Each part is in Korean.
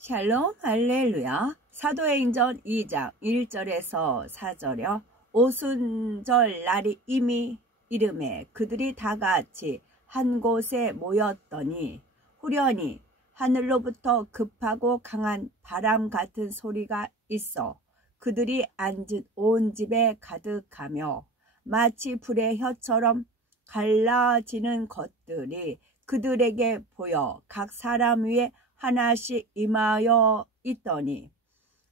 샬롬 할렐루야. 사도행전 2장 1절에서 4절여. 오순절 날이 이미 이름에 그들이 다같이 한 곳에 모였더니 후련히 하늘로부터 급하고 강한 바람 같은 소리가 있어 그들이 앉은 온 집에 가득하며 마치 불의 혀처럼 갈라지는 것들이 그들에게 보여 각 사람 위에 하나씩 임하여 있더니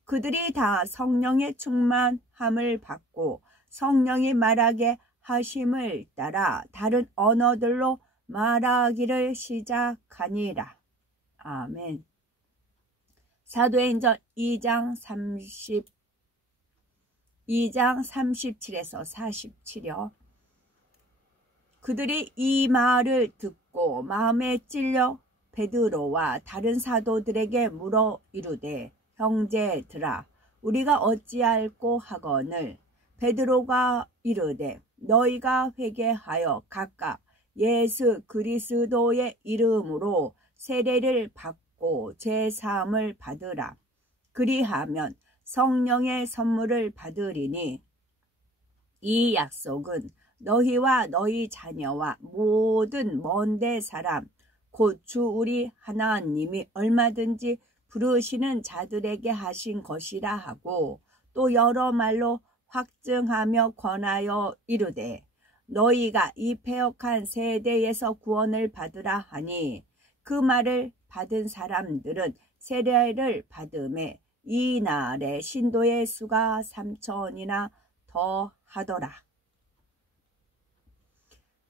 그들이 다 성령의 충만함을 받고 성령이 말하게 하심을 따라 다른 언어들로 말하기를 시작하니라. 아멘. 사도행전 2장 37에서 47여. 그들이 이 말을 듣고 마음에 찔려 베드로와 다른 사도들에게 물어 이르되 형제들아 우리가 어찌할꼬 하거늘. 베드로가 이르되 너희가 회개하여 각각 예수 그리스도의 이름으로 세례를 받고 제사함을 받으라. 그리하면 성령의 선물을 받으리니 이 약속은 너희와 너희 자녀와 모든 먼데 사람 곧 주 우리 하나님이 얼마든지 부르시는 자들에게 하신 것이라 하고 또 여러 말로 확증하며 권하여 이르되 너희가 이 패역한 세대에서 구원을 받으라 하니 그 말을 받은 사람들은 세례를 받음에 이 날에 신도의 수가 3,000이나 더 하더라.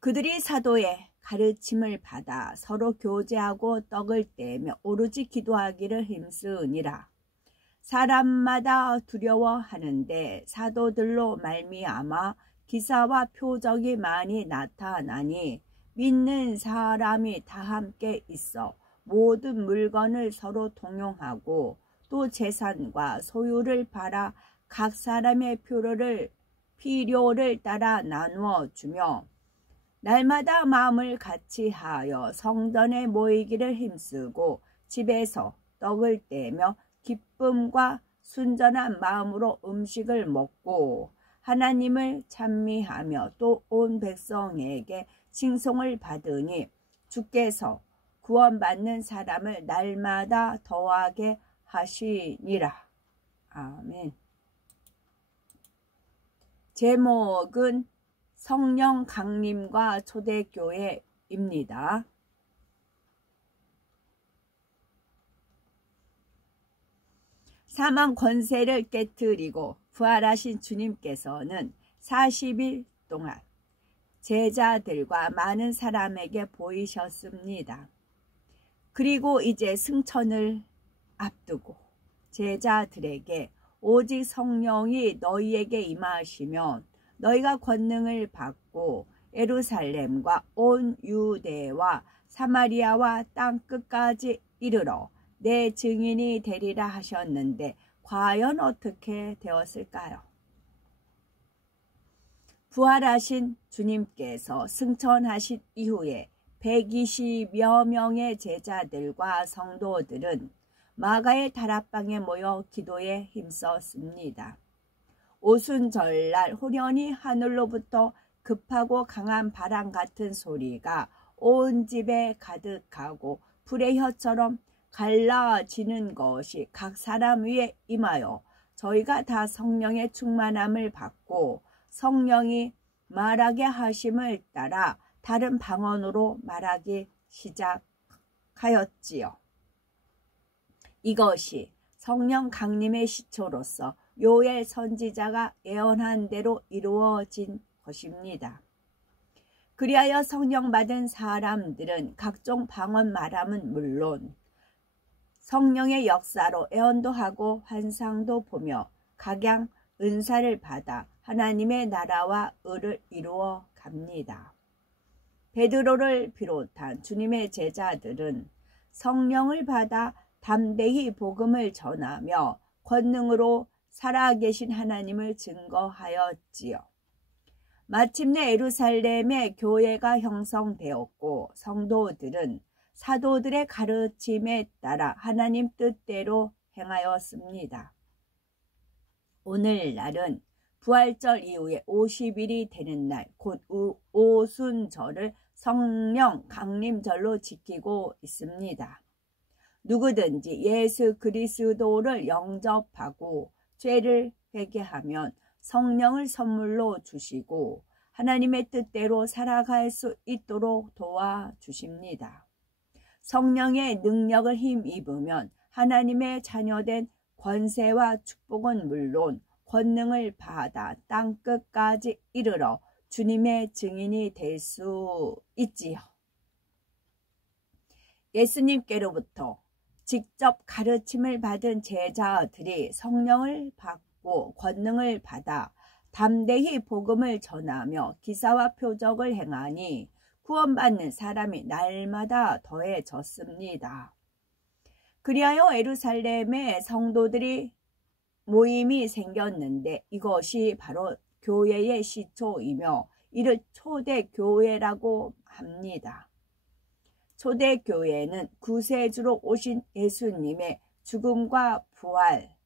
그들이 사도의 가르침을 받아 서로 교제하고 떡을 떼며 오로지 기도하기를 힘쓰니라. 사람마다 두려워하는데 사도들로 말미암아 기사와 표적이 많이 나타나니 믿는 사람이 다 함께 있어 모든 물건을 서로 통용하고 또 재산과 소유를 팔아 각 사람의 필요를 따라 나누어 주며 날마다 마음을 같이하여 성전에 모이기를 힘쓰고 집에서 떡을 떼며 기쁨과 순전한 마음으로 음식을 먹고 하나님을 찬미하며 또 온 백성에게 칭송을 받으니 주께서 구원받는 사람을 날마다 더하게 하시니라. 아멘. 제목은 성령 강림과 초대교회입니다. 사망 권세를 깨뜨리고 부활하신 주님께서는 40일 동안 제자들과 많은 사람에게 보이셨습니다. 그리고 이제 승천을 앞두고 제자들에게 오직 성령이 너희에게 임하시면 너희가 권능을 받고 예루살렘과 온 유대와 사마리아와 땅 끝까지 이르러 내 증인이 되리라 하셨는데 과연 어떻게 되었을까요? 부활하신 주님께서 승천하신 이후에 120여 명의 제자들과 성도들은 마가의 다락방에 모여 기도에 힘썼습니다. 오순절날 후련히 하늘로부터 급하고 강한 바람 같은 소리가 온 집에 가득하고 불의 혀처럼 갈라지는 것이 각 사람 위에 임하여 저희가 다 성령의 충만함을 받고 성령이 말하게 하심을 따라 다른 방언으로 말하기 시작하였지요. 이것이 성령 강림의 시초로서 요엘 선지자가 예언한 대로 이루어진 것입니다. 그리하여 성령 받은 사람들은 각종 방언 말함은 물론 성령의 역사로 예언도 하고 환상도 보며 각양 은사를 받아 하나님의 나라와 의를 이루어 갑니다. 베드로를 비롯한 주님의 제자들은 성령을 받아 담대히 복음을 전하며 권능으로 살아계신 하나님을 증거하였지요. 마침내 예루살렘의 교회가 형성되었고 성도들은 사도들의 가르침에 따라 하나님 뜻대로 행하였습니다. 오늘날은 부활절 이후에 50일이 되는 날, 곧 오순절을 성령 강림절로 지키고 있습니다. 누구든지 예수 그리스도를 영접하고 죄를 회개하면 성령을 선물로 주시고 하나님의 뜻대로 살아갈 수 있도록 도와주십니다. 성령의 능력을 힘입으면 하나님의 자녀된 권세와 축복은 물론 권능을 받아 땅끝까지 이르러 주님의 증인이 될 수 있지요. 예수님께로부터 직접 가르침을 받은 제자들이 성령을 받고 권능을 받아 담대히 복음을 전하며 기사와 표적을 행하니 구원받는 사람이 날마다 더해졌습니다. 그리하여 예루살렘에 성도들이 모임이 생겼는데 이것이 바로 교회의 시초이며 이를 초대교회라고 합니다. 초대교회는 구세주로 오신 예수님의 죽음과 부활,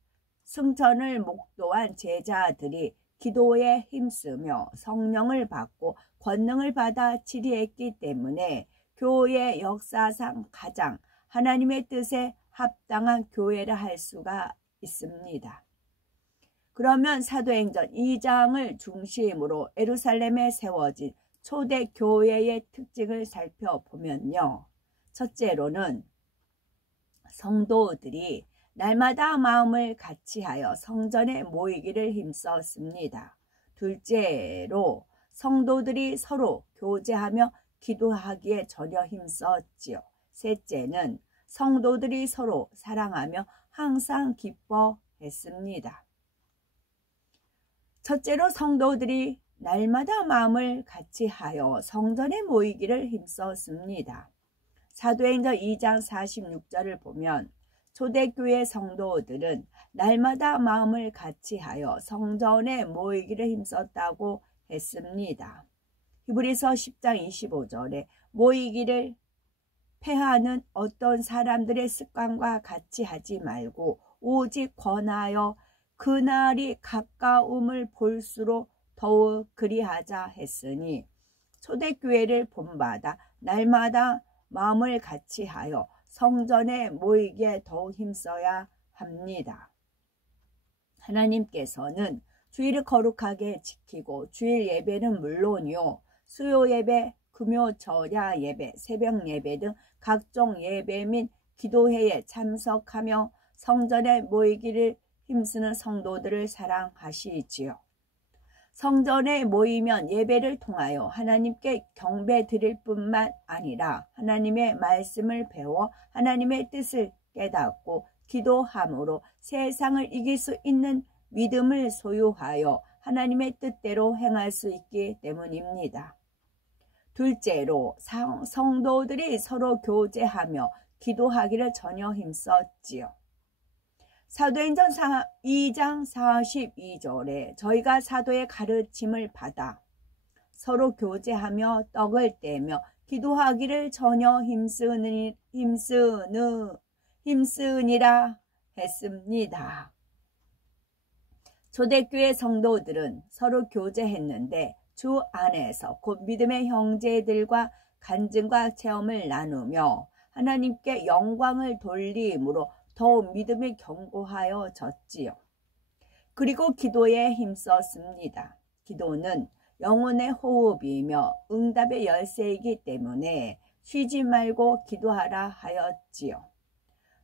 승천을 목도한 제자들이 기도에 힘쓰며 성령을 받고 권능을 받아 치리했기 때문에 교회 역사상 가장 하나님의 뜻에 합당한 교회라 할 수가 있습니다. 그러면 사도행전 2장을 중심으로 예루살렘에 세워진 초대교회의 특징을 살펴보면요. 첫째로는 성도들이 날마다 마음을 같이하여 성전에 모이기를 힘썼습니다. 둘째로 성도들이 서로 교제하며 기도하기에 전혀 힘썼지요. 셋째는 성도들이 서로 사랑하며 항상 기뻐했습니다. 첫째로 성도들이 날마다 마음을 같이하여 성전에 모이기를 힘썼습니다. 사도행전 2장 46절을 보면 초대교회 성도들은 날마다 마음을 같이하여 성전에 모이기를 힘썼다고 했습니다. 히브리서 10장 25절에 모이기를 폐하는 어떤 사람들의 습관과 같이 하지 말고 오직 권하여 그날이 가까움을 볼수록 더욱 그리하자 했으니 초대교회를 본받아 날마다 마음을 같이하여 성전에 모이기에 더욱 힘써야 합니다. 하나님께서는 주일을 거룩하게 지키고 주일 예배는 물론이요 수요 예배, 금요 절야 예배, 새벽 예배 등 각종 예배 및 기도회에 참석하며 성전에 모이기를 힘쓰는 성도들을 사랑하시지요. 성전에 모이면 예배를 통하여 하나님께 경배 드릴 뿐만 아니라 하나님의 말씀을 배워 하나님의 뜻을 깨닫고 기도함으로 세상을 이길 수 있는 믿음을 소유하여 하나님의 뜻대로 행할 수 있기 때문입니다. 둘째로 성도들이 서로 교제하며 기도하기를 전혀 힘썼지요. 사도행전 2장 42절에 저희가 사도의 가르침을 받아 서로 교제하며 떡을 떼며 기도하기를 전혀 힘쓰니라 했습니다. 초대교회 성도들은 서로 교제했는데 주 안에서 곧 믿음의 형제들과 간증과 체험을 나누며 하나님께 영광을 돌림으로 더욱 믿음이 견고하여졌지요. 그리고 기도에 힘썼습니다. 기도는 영혼의 호흡이며 응답의 열쇠이기 때문에 쉬지 말고 기도하라 하였지요.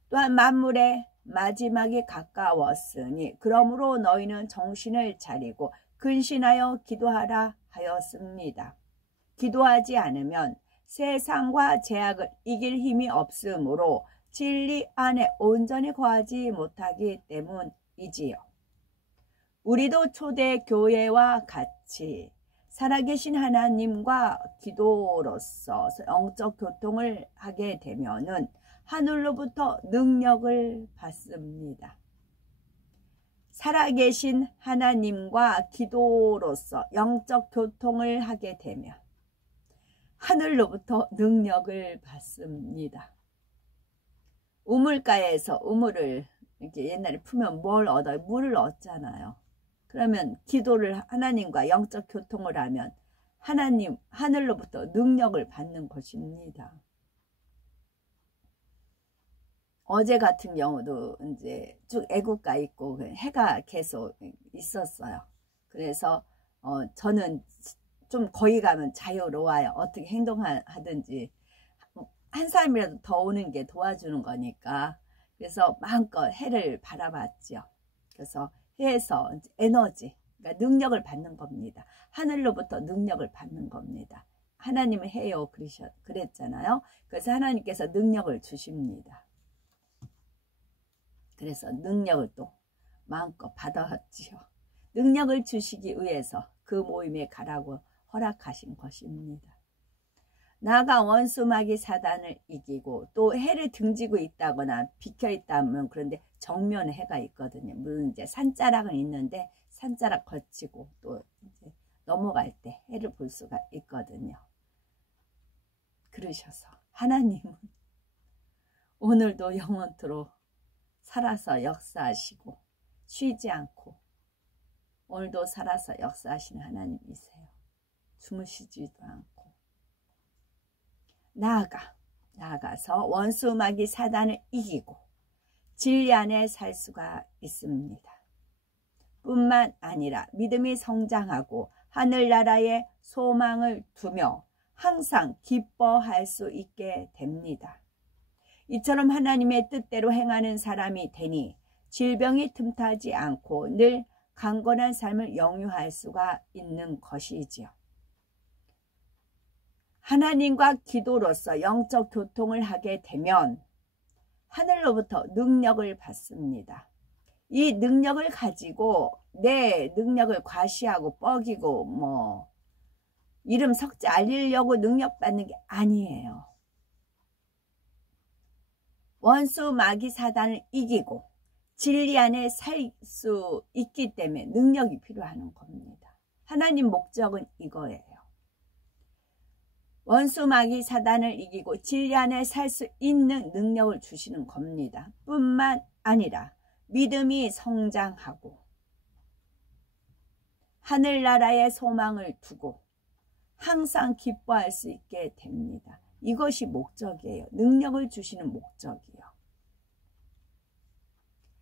또한 만물의 마지막이 가까웠으니 그러므로 너희는 정신을 차리고 근신하여 기도하라 하였습니다. 기도하지 않으면 세상과 죄악을 이길 힘이 없으므로 진리 안에 온전히 거하지 못하기 때문이지요. 우리도 초대교회와 같이 살아계신 하나님과 기도로서 영적 교통을 하게 되면은 하늘로부터 능력을 받습니다. 살아계신 하나님과 기도로서 영적 교통을 하게 되면 하늘로부터 능력을 받습니다. 우물가에서 우물을 이렇게 옛날에 풀면 뭘 얻어요? 물을 얻잖아요. 그러면 기도를 하나님과 영적 교통을 하면 하나님 하늘로부터 능력을 받는 것입니다. 어제 같은 경우도 이제 쭉 애국가 있고 해가 계속 있었어요. 그래서 저는 좀 거기 가면 자유로워요. 어떻게 행동하든지 한 사람이라도 더 오는 게 도와주는 거니까. 그래서 마음껏 해를 바라봤죠. 그래서 해에서 에너지, 그러니까 능력을 받는 겁니다. 하늘로부터 능력을 받는 겁니다. 하나님은 해요 그랬잖아요. 그래서 하나님께서 능력을 주십니다. 그래서 능력을 또 마음껏 받아왔지요. 능력을 주시기 위해서 그 모임에 가라고 허락하신 것입니다. 나가 원수마귀 사단을 이기고 또 해를 등지고 있다거나 비켜 있다면 그런데 정면에 해가 있거든요. 물론 이제 산자락은 있는데 산자락 거치고 또 이제 넘어갈 때 해를 볼 수가 있거든요. 그러셔서 하나님은 오늘도 영원토록 살아서 역사하시고 쉬지 않고 오늘도 살아서 역사하시는 하나님이세요. 주무시지도 않고 나아가서 원수마귀 사단을 이기고 진리 안에 살 수가 있습니다. 뿐만 아니라 믿음이 성장하고 하늘나라에 소망을 두며 항상 기뻐할 수 있게 됩니다. 이처럼 하나님의 뜻대로 행하는 사람이 되니 질병이 틈타지 않고 늘 강건한 삶을 영유할 수가 있는 것이지요. 하나님과 기도로서 영적 교통을 하게 되면 하늘로부터 능력을 받습니다. 이 능력을 가지고 내 능력을 과시하고 뻐기고 이름 석자 알리려고 능력 받는 게 아니에요. 원수 마귀 사단을 이기고 진리 안에 살 수 있기 때문에 능력이 필요한 겁니다. 하나님 목적은 이거예요. 원수 마귀 사단을 이기고 진리 안에 살 수 있는 능력을 주시는 겁니다. 뿐만 아니라 믿음이 성장하고 하늘나라에 소망을 두고 항상 기뻐할 수 있게 됩니다. 이것이 목적이에요. 능력을 주시는 목적이요.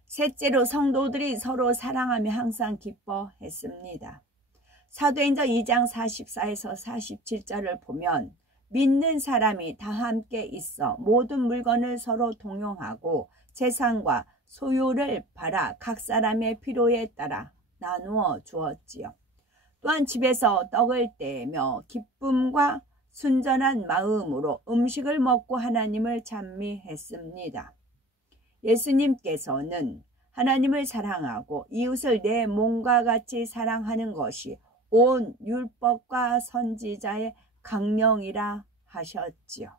셋째로 성도들이 서로 사랑하며 항상 기뻐했습니다. 사도행전 2장 44에서 47절을 보면 믿는 사람이 다 함께 있어 모든 물건을 서로 동용하고 재산과 소유를 팔아 각 사람의 필요에 따라 나누어 주었지요. 또한 집에서 떡을 떼며 기쁨과 순전한 마음으로 음식을 먹고 하나님을 찬미했습니다. 예수님께서는 하나님을 사랑하고 이웃을 내 몸과 같이 사랑하는 것이 온 율법과 선지자의 강령이라 하셨지요.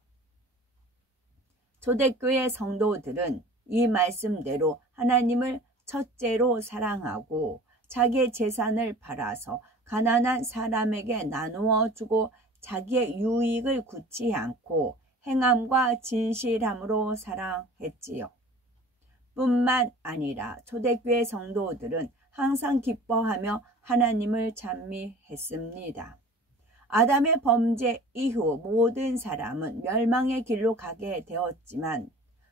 초대교회 성도들은 이 말씀대로 하나님을 첫째로 사랑하고 자기의 재산을 팔아서 가난한 사람에게 나누어 주고 자기의 유익을 굳지 않고 행함과 진실함으로 사랑했지요. 뿐만 아니라 초대교회 성도들은 항상 기뻐하며 하나님을 찬미했습니다. 아담의 범죄 이후 모든 사람은 멸망의 길로 가게 되었지만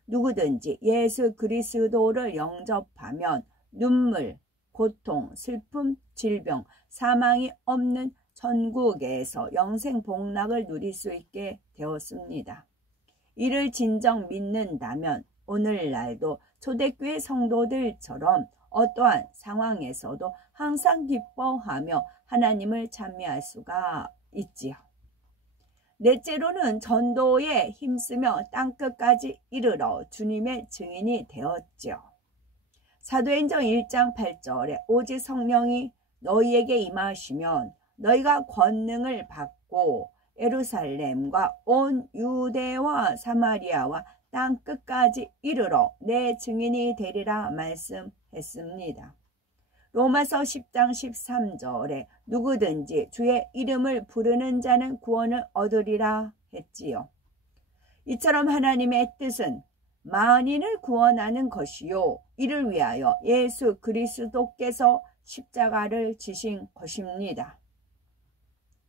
누구든지 예수 그리스도를 영접하면 눈물, 고통, 슬픔, 질병, 사망이 없는 천국에서 영생 복락을 누릴 수 있게 되었습니다. 이를 진정 믿는다면 오늘날도 초대교회 성도들처럼 어떠한 상황에서도 항상 기뻐하며 하나님을 찬미할 수가 있지요. 넷째로는 전도에 힘쓰며 땅끝까지 이르러 주님의 증인이 되었죠. 사도행전 1장 8절에 오직 성령이 너희에게 임하시면 너희가 권능을 받고 예루살렘과 온 유대와 사마리아와 땅끝까지 이르러 내 증인이 되리라 말씀했습니다. 로마서 10장 13절에 누구든지 주의 이름을 부르는 자는 구원을 얻으리라 했지요. 이처럼 하나님의 뜻은 만인을 구원하는 것이요, 이를 위하여 예수 그리스도께서 십자가를 지신 것입니다.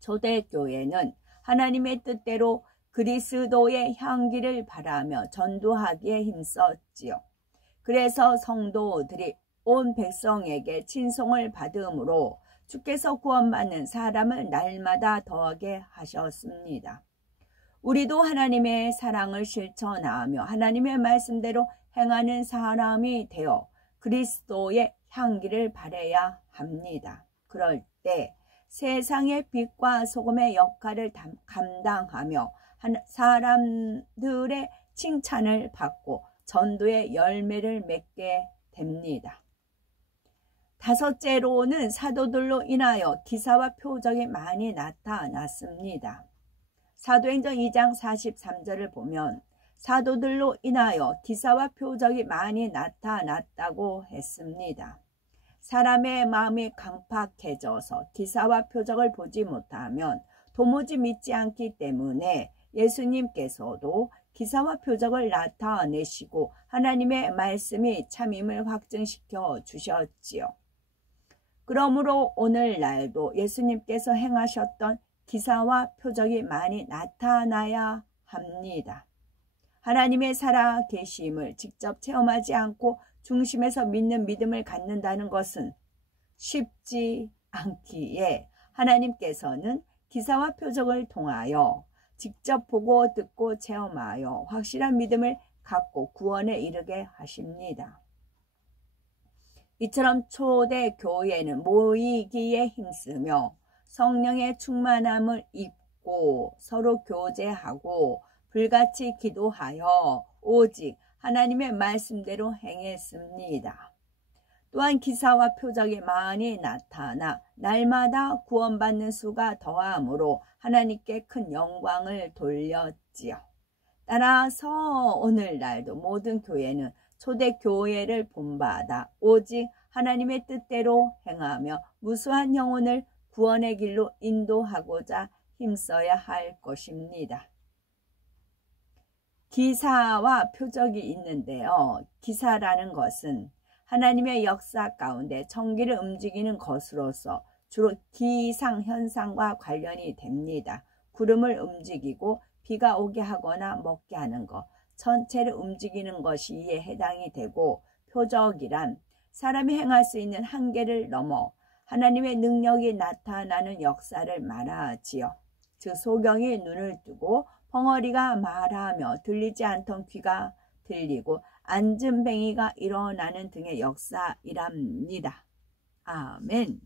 초대교회는 하나님의 뜻대로 그리스도의 향기를 바라며 전도하기에 힘썼지요. 그래서 성도들이 온 백성에게 친송을 받음으로 주께서 구원받는 사람을 날마다 더하게 하셨습니다. 우리도 하나님의 사랑을 실천하며 하나님의 말씀대로 행하는 사람이 되어 그리스도의 향기를 발해야 합니다. 그럴 때 세상의 빛과 소금의 역할을 감당하며 사람들의 칭찬을 받고 전도의 열매를 맺게 됩니다. 다섯째로는 사도들로 인하여 기사와 표적이 많이 나타났습니다. 사도행전 2장 43절을 보면 사도들로 인하여 기사와 표적이 많이 나타났다고 했습니다. 사람의 마음이 강팍해져서 기사와 표적을 보지 못하면 도무지 믿지 않기 때문에 예수님께서도 기사와 표적을 나타내시고 하나님의 말씀이 참임을 확증시켜 주셨지요. 그러므로 오늘날도 예수님께서 행하셨던 기사와 표적이 많이 나타나야 합니다. 하나님의 살아계심을 직접 체험하지 않고 중심에서 믿는 믿음을 갖는다는 것은 쉽지 않기에 하나님께서는 기사와 표적을 통하여 직접 보고 듣고 체험하여 확실한 믿음을 갖고 구원에 이르게 하십니다. 이처럼 초대 교회는 모이기에 힘쓰며 성령의 충만함을 입고 서로 교제하고 불같이 기도하여 오직 하나님의 말씀대로 행했습니다. 또한 기사와 표적이 많이 나타나 날마다 구원받는 수가 더함으로 하나님께 큰 영광을 돌렸지요. 따라서 오늘날도 모든 교회는 초대교회를 본받아 오직 하나님의 뜻대로 행하며 무수한 영혼을 구원의 길로 인도하고자 힘써야 할 것입니다. 기사와 표적이 있는데요. 기사라는 것은 하나님의 역사 가운데 천기를 움직이는 것으로서 주로 기상현상과 관련이 됩니다. 구름을 움직이고 비가 오게 하거나 먹게 하는 것, 전체를 움직이는 것이 이에 해당이 되고, 표적이란 사람이 행할 수 있는 한계를 넘어 하나님의 능력이 나타나는 역사를 말하지요. 즉 소경이 눈을 뜨고 벙어리가 말하며 들리지 않던 귀가 들리고 앉은 뱅이가 일어나는 등의 역사이랍니다. 아멘.